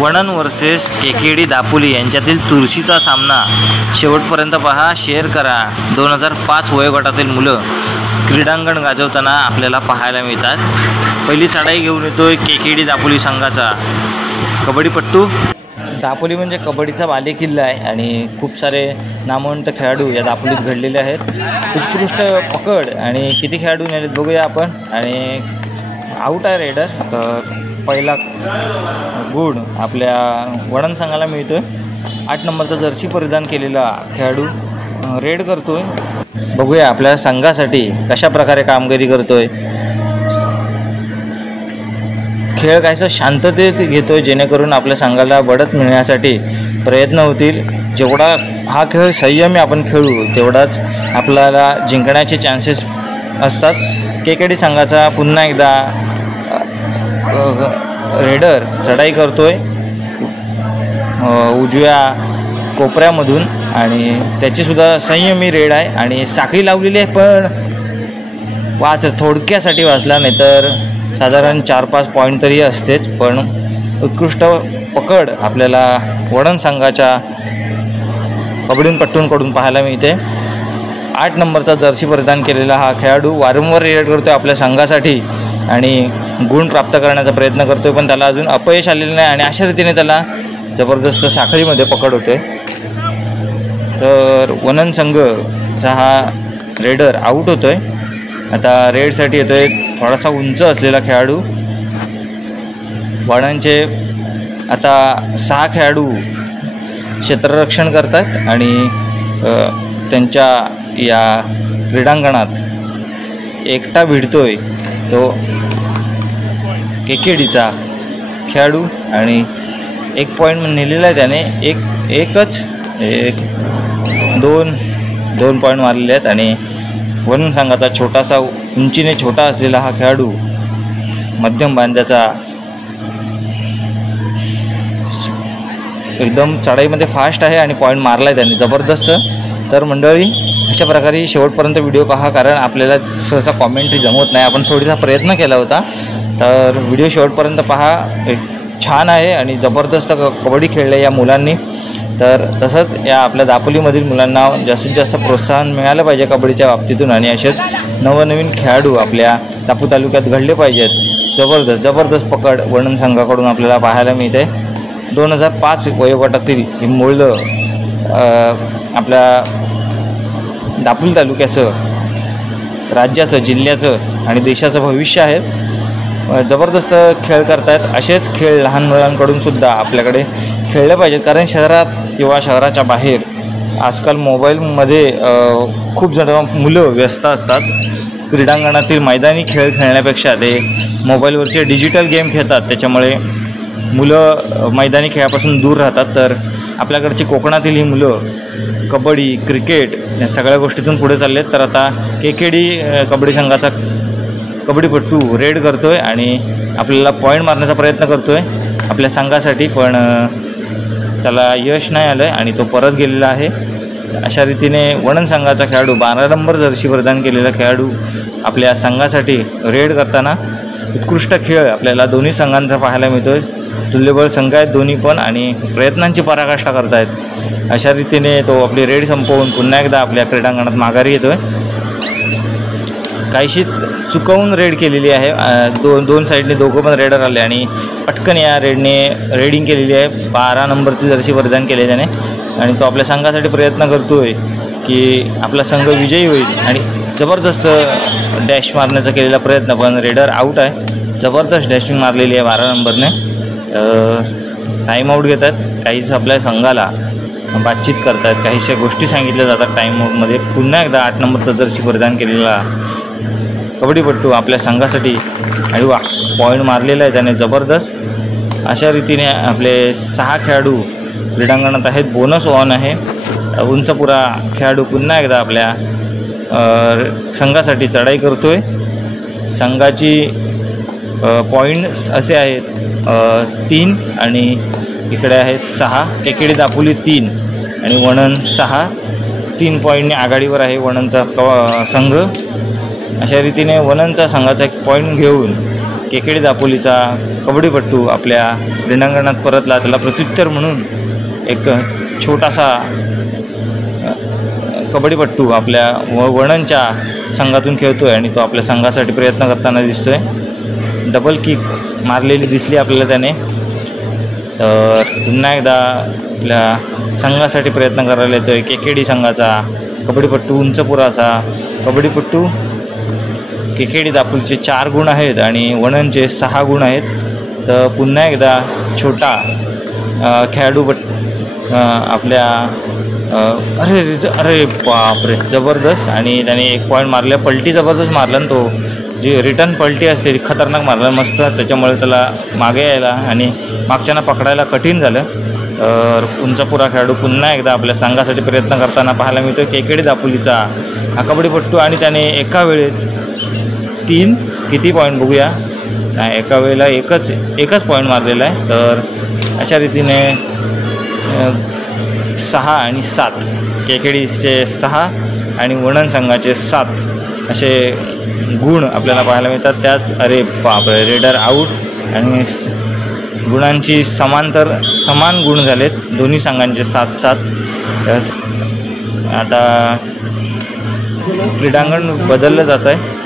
वणन versus KKD Dapoli यांच्यातील चुरशीचा सामना शेवटपर्यंत पहा, शेअर करा. 2005 वयोगटातील मुलं क्रीडांगण गाजवताना आपल्याला पाहायला मिळतात. पहिली चढाई घेऊन येतोय केकेडी दापोली संघाचा कबड्डीपट्टू. दापोली म्हणजे कबड्डीचा बालेकिल्ला आहे आणि खूप सारे नामवंत खेळाडू या दापोलीत घडलेले आहेत. उत्कृष्ट पकड आणि किती खेळाडू नेलेत बघूया आपण. आणि आऊट आहे रेडर. तर पहिला गुण आपल्या वणन संघाला मिळतोय. 8 नंबरचा जर्सी परिधान केलेला खेळाडू रेड करतोय. बघूया आपल्या संघासाठी कशा प्रकारे कामगिरी करतोय. खेळ काहीसं शांततेत घेतोय जेणेकरून आपल्या संघाला बढत मिळण्यासाठी प्रयत्न होतील. जेवढा हा खेळ संयमी आपण खेळू तेवढाच आपल्याला जिंकण्याचे चान्सेस असतात. केकेडी संघाचा पुन्हा एकदा रेडर चढाई करतोय उजव्या कोपऱ्यामधून आणि त्याचीसुद्धा संयमी रेड आहे आणि साखळी लावलेली आहे, पण थोडक्यासाठी वाचला, नाही तर साधारण 4-5 पॉईंट तरी असतेच. पण उत्कृष्ट पकड आपल्याला वणन संघाच्या कबड्डीपट्टूंकडून पाहायला मिळते. 8 नंबरचा जर्सी परिधान केलेला हा खेळाडू वारंवार रेड करतोय आपल्या संघासाठी आणि गुण प्राप्त करण्याचा प्रयत्न करतोय, पण त्याला अजून अपयश आलेलं नाही आणि अशा रीतीने त्याला जबरदस्त साखळीमध्ये पकड होते. तर वणन संघचा हा रेडर आऊट होतोय. आता रेडसाठी येतोय थोडासा उंच असलेला खेळाडू. वणनचे आता 6 खेळाडू क्षेत्ररक्षण करतात आणि त्यांच्या या क्रीडांगणात एकटा भिडतोय तो केकेडीचा खेळाडू आणि 1 पॉईंट नेलेला आहे त्याने. दोन पॉईंट मारलेले आहेत आणि वणन संघाचा छोटासा उंचीने छोटा असलेला हा खेळाडू मध्यम बांध्याचा एकदम चढाईमध्ये फास्ट आहे आणि पॉईंट मारला आहे त्याने जबरदस्त. तर मंडळी अशा प्रकारे शेवटपर्यंत व्हिडिओ पहा, कारण आपल्याला सहसा कॉमेंट्री जमत नाही. आपण थोडासा प्रयत्न केला होता. तर व्हिडिओ शेवटपर्यंत पहा. छान आहे आणि जबरदस्त कबड्डी खेळले या मुलांनी. तर तसंच या आपल्या दापोलीमधील मुलांना जास्तीत जास्त प्रोत्साहन मिळालं पाहिजे कबड्डीच्या बाबतीतून आणि असेच नवनवीन खेळाडू आपल्या दापोली तालुक्यात घडले पाहिजेत. जबरदस्त पकड वणन संघाकडून आपल्याला पाहायला मिळते. 2005 वयोगटातील ही मुलं आपल्या दापोली तालुक्याचं, राज्याचं, जिल्ह्याचं आणि देशाचं भविष्य आहे. जबरदस्त खेळ करतायत. असेच खेळ लहान मुलांकडून सुद्धा आपल्याकडे खेळले पाहिजेत, कारण शहरात किंवा शहराच्या बाहेर आजकाल मोबाईलमध्ये खूप जण मुलं व्यस्त असतात. क्रीडांगणातील मैदानी खेळ खेळण्यापेक्षा ते मोबाईलवरचे डिजिटल गेम खेळतात. त्याच्यामुळे मुलं मैदानी खेळापासून दूर राहतात. तर आपल्याकडची कोकणातील ही मुलं कबड्डी, क्रिकेट या सगळ्या गोष्टीतून पुढे चालले आहेत. तर आता केकेडी कबड्डी संघाचा कबड्डीपट्टू रेड करतोय आणि आपल्याला पॉईंट मारण्याचा प्रयत्न करतोय आपल्या संघासाठी, पण त्याला यश नाही आलं आणि तो परत गेलेला आहे. अशा रीतीने वणन संघाचा खेळाडू 12 नंबर जर्सी परिधान केलेला खेळाडू आपल्या संघासाठी रेड करताना उत्कृष्ट खेळ आपल्याला दोन्ही संघांचा पाहायला मिळतोय. तुल्यबळ संघ आहेत दोन्ही पण आणि प्रयत्नांची पराकाष्ठा करतायत. अशा रीतीने तो आपली रेड संपवून पुन्हा एकदा आपल्या क्रीडांगणात माघारी येतोय. काहीशी चुकवून रेड केलेली आहे. दोन साईडने दोघं पण रेडर आले आणि पटकन या रेडने रेडिंग केलेली आहे. 12 नंबरची जर्सी परिधान केली आहे त्याने आणि तो आपल्या संघासाठी प्रयत्न करतोय की आपला संघ विजयी होईल आणि जबरदस्त डॅश मारण्याचा केलेला प्रयत्न, पण रेडर आऊट आहे. जबरदस्त डॅशिंग मारलेली आहे 12 नंबरने. टाईमआऊट घेतात. काहीच आपल्या संघाला बातचीत करतात, काहीशा गोष्टी सांगितल्या जातात टाईमआऊटमध्ये. पुन्हा एकदा 8 नंबरचा जर्सी परिधान केलेला कबड्डीपट्टू आपल्या संघासाठी आणि पॉईंट मारलेला आहे त्याने जबरदस्त. अशा रीतीने आपले 6 खेळाडू क्रीडांगणात आहेत. बोनस ऑन आहे. उंचपुरा खेळाडू पुन्हा एकदा आपल्या संघासाठी चढाई करतोय. संघाची पॉईंट्स असे आहेत 3 आणि इकडे आहेत 6. केकेडी दापोली 3 आणि वणन 6. 3 पॉईंटने आघाडीवर आहे वणनचा संघ. अशा रीतीने वणनचा संघाचा 1 पॉईंट घेऊन केकेडी दापोलीचा कबड्डीपट्टू आपल्या क्रीडांगणात परतला. त्याला प्रत्युत्तर म्हणून एक छोटासा कबड्डीपट्टू आपल्या वणनच्या संघातून खेळतो आहे आणि तो आपल्या संघासाठी प्रयत्न करताना दिसतो आहे. डबल किक मारलेली दिसली आपल्याला त्याने. तर पुन्हा एकदा आपल्या संघासाठी प्रयत्न करायला येतो आहे केकेडी संघाचा कबड्डीपट्टू. उंचपुराचा कबड्डीपट्टू. केकेडी दापोलीचे 4 गुण आहेत आणि वणनचे 6 गुण आहेत. तर पुन्हा एकदा छोटा खेळाडू आपल्या अरे बापरे जबरदस्त. आणि त्याने 1 पॉईंट मारले. पलटी जबरदस्त मारला ना तो. जी रिटर्न पलटी असते ती खतरनाक मारला मस्त. त्याच्यामुळे त्याला मागे यायला आणि मागच्यांना पकडायला कठीण झालं. तर उंचापुरा खेळाडू पुन्हा एकदा आपल्या संघासाठी प्रयत्न करताना पाहायला मिळतो. केकेडी दापोलीचा हा कबड्डीपट्टू आणि त्याने एका वेळेत 3 किती पॉईंट बघूया. नाही, एका वेळेला एकच पॉईंट मारलेला आहे. तर अशा रीतीने 6 आणि 7 केकेडीचे 6 आणि वणन संघाचे 7 असे गुण आपल्याला पाहायला मिळतात. त्यात अरे बापरे रेडर आऊट आणि गुणांची समान गुण झालेत दोन्ही संघांचे 7-7. आता क्रीडांगण बदललं जात आहे.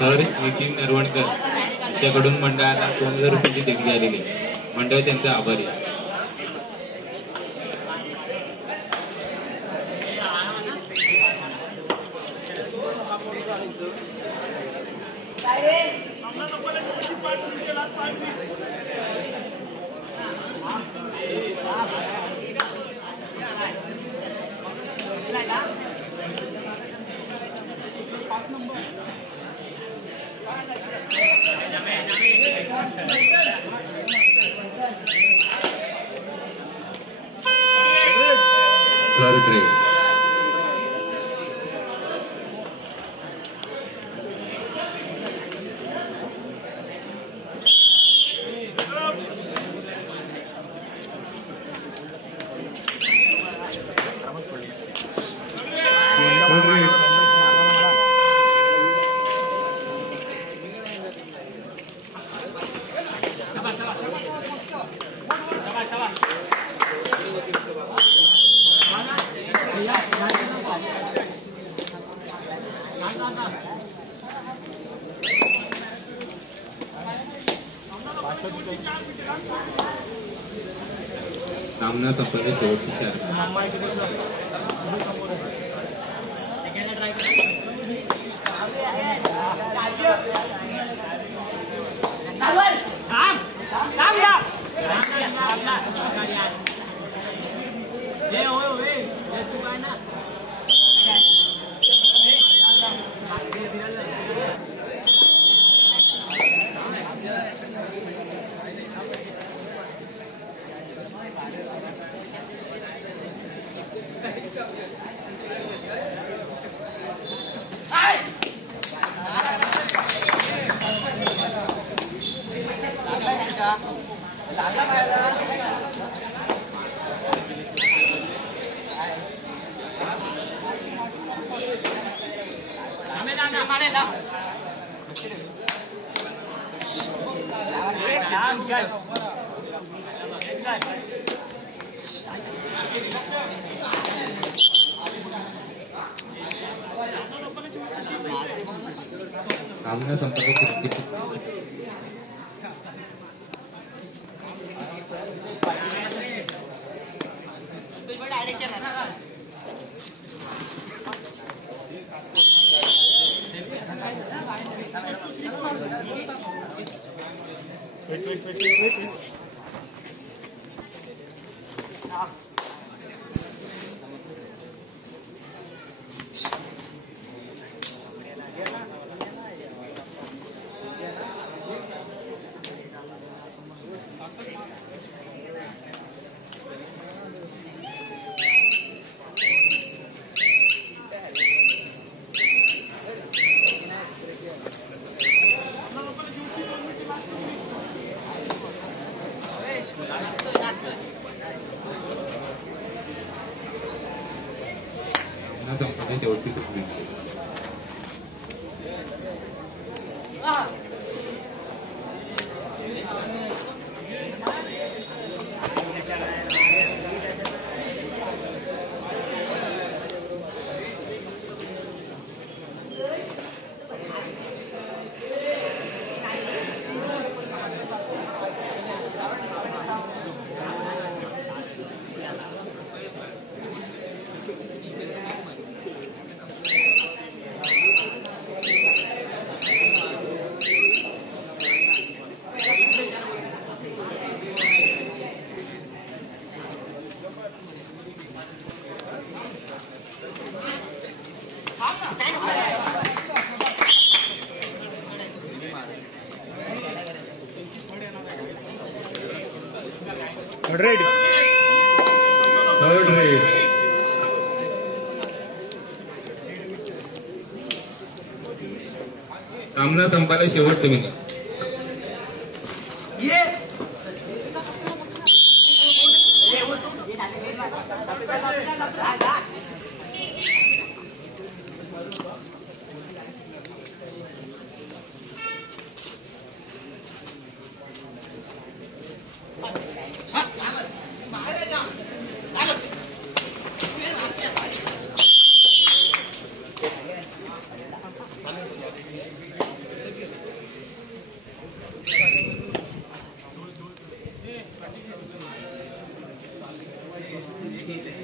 तर नितीन नरवणकर त्याकडून मंडळाला 2000 रुपयांची देणगी आलेली. मंडळ त्यांचे आभारी आहे. थर्ड रेड सामना संपन्न शेवटची 4. सामना संपन्न शेवटी थर्ड रेड सामना संपायला शेवटचं मिनिट. ठीक है.